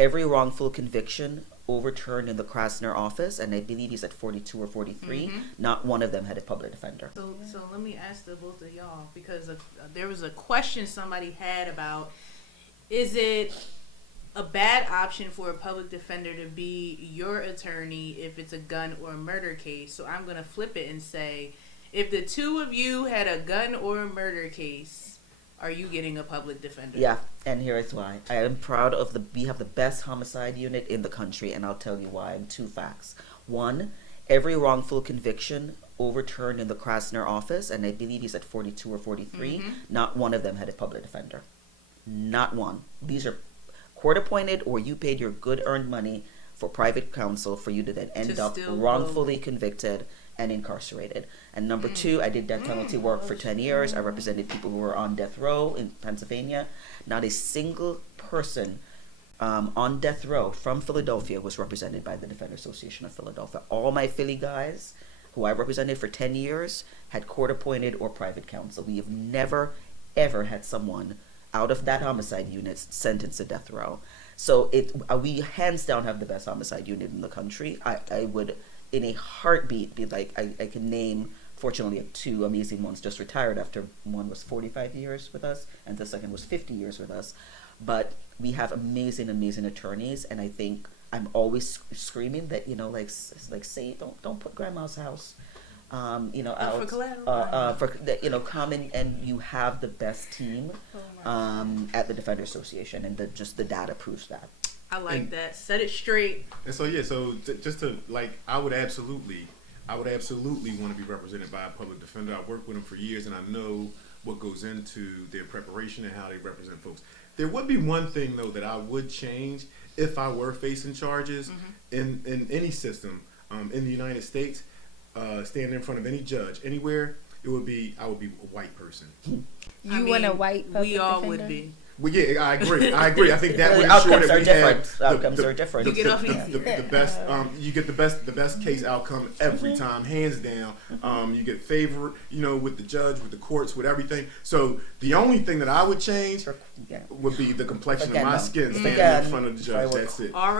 every wrongful conviction overturned in the Krasner office, and I believe he's at 42 or 43. Not one of them had a public defender. So let me ask the both of y'all, because there was a question somebody had about, is it a bad option for a public defender to be your attorney if it's a gun or a murder case? So I'm going to flip it and say, if the two of you had a gun or a murder case, are you getting a public defender? Yeah, and here is why. I am proud of we have the best homicide unit in the country, and I'll tell you why in two facts. One, every wrongful conviction overturned in the Krasner office, and I believe he's at 42 or 43, not one of them had a public defender. Not one. These are court appointed, or you paid your good earned money for private counsel for you to then end up wrongfully convicted and incarcerated. And number two, I did death penalty work for 10 years. I represented people who were on death row in Pennsylvania. Not a single person on death row from Philadelphia was represented by the Defender Association of Philadelphia. All my Philly guys who I represented for 10 years had court appointed or private counsel. We have never, ever had someone out of that homicide unit sentenced to death row. So we hands down have the best homicide unit in the country. I would, in a heartbeat, be like, I can name, fortunately, two amazing ones just retired after one was 45 years with us and the second was 50 years with us. But we have amazing, amazing attorneys, and I think I'm always screaming that, say, don't put grandma's house, out for collateral. come in and you have the best team at the Defender Association, and the data proves that. I like that. Set it straight. And so just to I would absolutely want to be represented by a public defender. I've worked with them for years, and I know what goes into their preparation and how they represent folks. There would be one thing though that I would change if I were facing charges in any system in the United States, standing in front of any judge anywhere. I would be a white person. You want a white public We all defender? would be. Well, yeah, I agree. I think that would ensure outcomes that are we different. have Outcomes are different. You get off easy. the best. You get the best case outcome every time, hands down. You get favor, with the judge, with the courts, with everything. So the only thing that I would change would be the complexion of my skin standing in front of the judge. That's it. All right.